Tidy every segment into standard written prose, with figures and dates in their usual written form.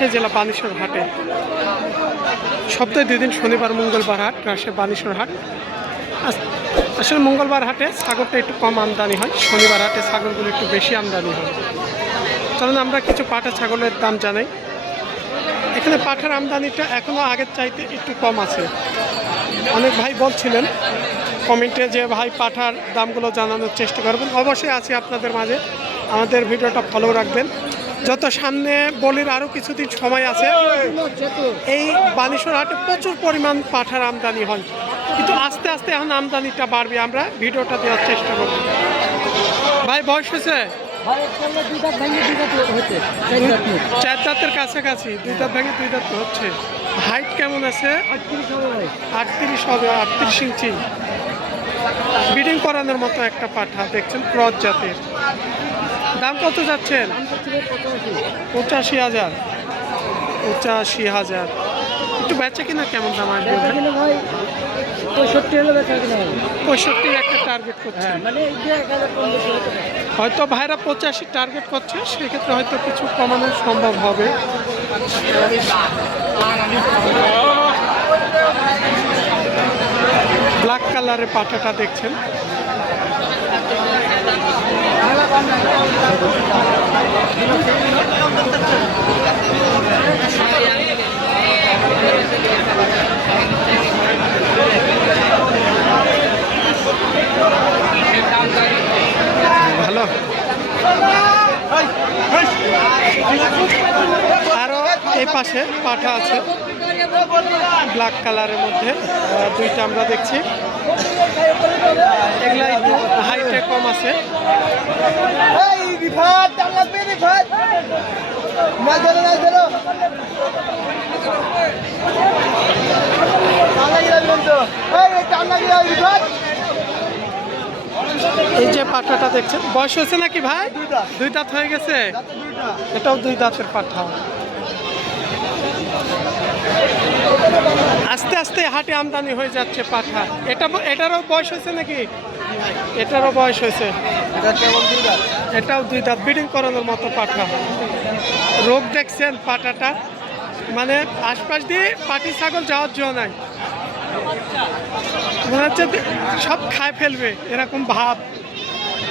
রাজশাহী জেলা বানেশ্বর হাটে সপ্তাহে 2 দিন শনিবার মঙ্গলবার হাট রাজশাহী বানেশ্বর হাট। আসলে মঙ্গলবার হাটে ছাগলটা একটু কম আমদানি হয়, শনিবার হাটে ছাগলগুলো একটু বেশি আমদানি হয়। চলুন আমরা কিছু পাঠা ছাগলের দাম জানাই। এখানে পাঠার আমদানিটা এখনও আগের চাইতে একটু কম আছে। অনেক ভাই বলছিলেন কমেন্টে যে ভাই পাঠার দামগুলো জানানোর চেষ্টা করবেন। অবশ্যই আছি আপনাদের মাঝে, আমাদের ভিডিওটা ফলো রাখবেন। যত সামনে বলির আরও কিছুদিন সময় আছে, এই বানেশ্বর হাটে প্রচুর পরিমাণ পাঠার আমদানি হয়, কিন্তু আস্তে আস্তে এখন আমদানিটা বাড়বে। আমরা ভিডিওটা দেওয়ার চেষ্টা করব। ভাই বয়স হয়েছে 4 দাঁতের কাছাকাছি, 2 দাঁত ভেঙে 2 দাঁত হচ্ছে। হাইট কেমন আছে? 38 হবে, 38 ইঞ্চি। ব্রিডিং করানোর মতো একটা পাঠা দেখছেন, ক্রস জাতের। দাম কত যাচ্ছেন? 85,000। 85,000। একটু বেচে কিনা কেমন দাম আসবে? 65 একটা টার্গেট করছে, হয়তো ভাইরা 85 টার্গেট করছে, সেক্ষেত্রে হয়তো কিছু কমানো সম্ভব হবে। ব্ল্যাক কালারের পাঠাটা দেখছেন। ভালো। আরো এই পাশে পাঠা আছে ব্ল্যাক কালারের মধ্যে, 2টা আমরা দেখছি। এগুলা একটু হাইটে কম আছে। এই যে পাঠাটা দেখছেন, বয়স হয়েছে নাকি ভাই? 2 দাঁত হয়ে গেছে। এটাও 2 দাঁতের পাঠা। আস্তে আস্তে হাটে আমদানি হয়ে যাচ্ছে পাঠা। এটারও বয়স হয়েছে নাকি? এটারও বয়স হয়েছে। এটাও 2 দাঁত, ব্রিডিং করানোর মতো পাঠা। রোগ দেখছেন পাঠাটা, মানে আশপাশ দিয়ে পাটি ছাগল যাওয়ার জন্য নাই, মনে হচ্ছে সব খায় ফেলবে এরকম ভাব।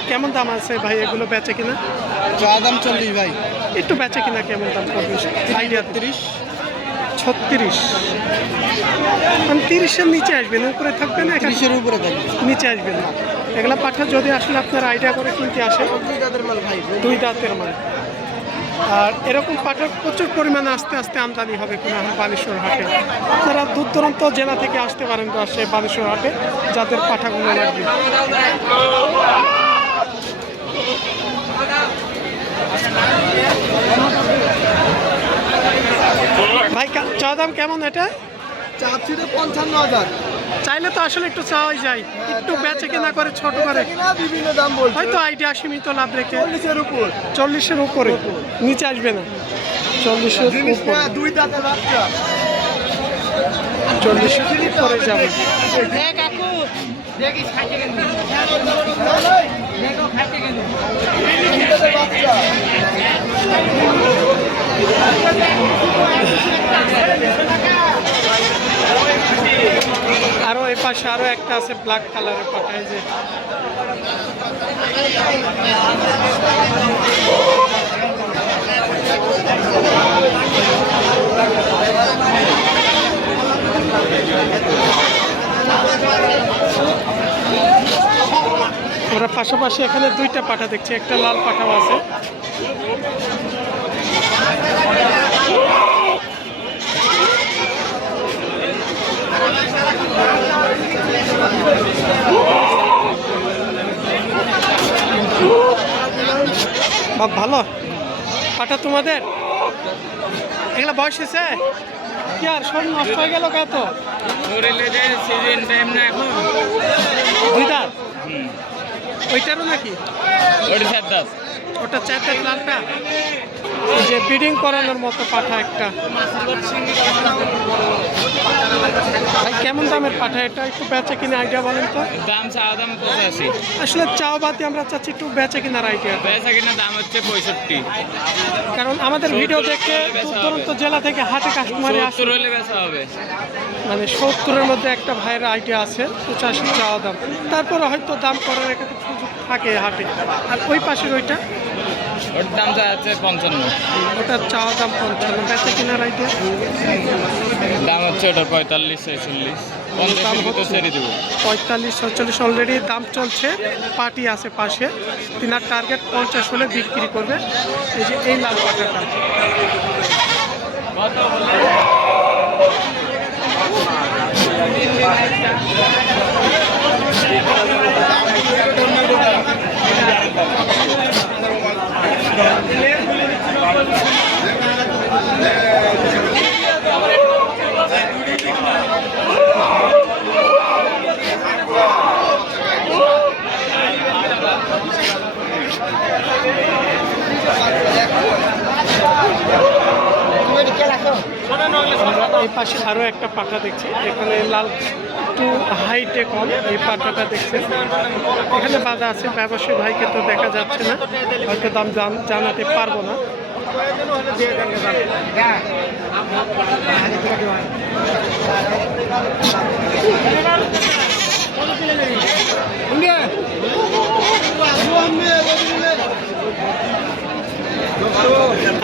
কেমন দাম আছে ভাই এগুলো, বেচে কিনা? দাম 40 ভাই। একটু বেচে কিনা কেমন দাম করবে? আইডিয়া 36। মানে 30-এর নিচে আসবেন, উপরে থাকবে না? 30-এর উপরে থাকবে, নিচে আসবেন না। এগুলা পাঠা যদি আসলে আপনার আইডিয়া করে কিনতে আসে, 2 দাঁতের মাল ভাই, 2 দাঁতের মাল। আর এরকম পাঠা প্রচুর পরিমাণে আস্তে আস্তে আমদানি হবে কোনো বানেশ্বর হাটে। আপনারা দূর দূরান্ত জেলা থেকে আসতে পারেন রাজশাহী বানেশ্বর হাটে, যাদের পাঠাগুলো লাগবে। ভাই চা দাম কেমন? এটা চাচ্ছি 55,000। চাইলে তো আসলে একটু চাওয়াই যায়, একটু বেচে কেনা করে ছোট করে বিভিন্ন দাম বলছে, হয়তো আইডিয়া সীমিত লাভ রেখে। 40-এর উপরে নিচে আসবে না। 40-এর উপরে, 2 দাঁতের বাচ্চা 40-এর উপরে যাবে। আরো এই পাশে আরো একটা আছে ব্ল্যাক কালারের পাঠা। এই যে আমরা পাশাপাশি এখানে 2টা পাঠা দেখছি, একটা লাল পাঠাও আছে। বাহ, ভালো পাঠা তোমাদের। এগুলা বয়স হয়েছে কি? আর সব নষ্ট হয়ে গেল কত? 2 দাঁত। ওইটারও নাকি? ওটা 4 দাঁত লালটা। এই যে ব্রিডিং করানোর মতো পাঠা একটা। ভাই কেমন দামের পাঠা এটা, একটু বেচে কিনে আইডিয়া বলেন তো। দাম চাওয়া দাম 85, আসলে চাও বাদে আমরা চাচ্ছি একটু বেচে কিনার আইডিয়া, বেচা কিনা দাম হচ্ছে 65, কারণ আমাদের ভিডিও দেখে দূর দূরান্ত জেলা থেকে হাটে কাস্টমারে আসে, 70 হলে বেচা হবে। মানে 70-এর মধ্যে একটা ভাইয়ের আইডিয়া আছে 85 চাওয়া দাম, তারপরে হয়তো দাম করার একটা সুযোগ থাকে হাটে। আর ওই পাশের ওইটা, ওর দাম চাওয়া হচ্ছে 55, ওটার চাওয়া দাম 55, বেচে কিনার আইডিয়া দাম হচ্ছে ওটার 45 46, 50 তো ছেড়ে দেবো। 45-46 অলরেডি দাম চলছে। পার্টি আছে পাশে, তিনার টার্গেট 50 হলে বিক্রি করবে। এই যে এই লাল পাটাটা, আমরা এই পাশে আরও একটা পাটা দেখছি, এখানে লাল একটু হাইটে কম, এই পাটাটা দেখছেন এখানে বাঁধা আছে। ব্যবসায়ী ভাইকে তো দেখা যাচ্ছে না, হয়তো দাম জানাতে পারবো না।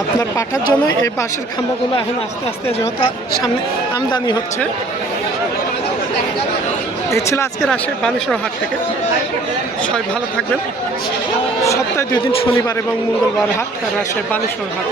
আপনার পাঠার জন্য এই বাঁশের খাম্বাগুলো এখন আস্তে আস্তে যেহেতু সামনে আমদানি হচ্ছে। এই ছিল আজকের আসে বানেশ্বর হাট থেকে। সবাই ভালো থাকবেন। সপ্তাহে 2 দিন শনিবার এবং মঙ্গলবার হাট, আর আসে বানেশ্বর হাট।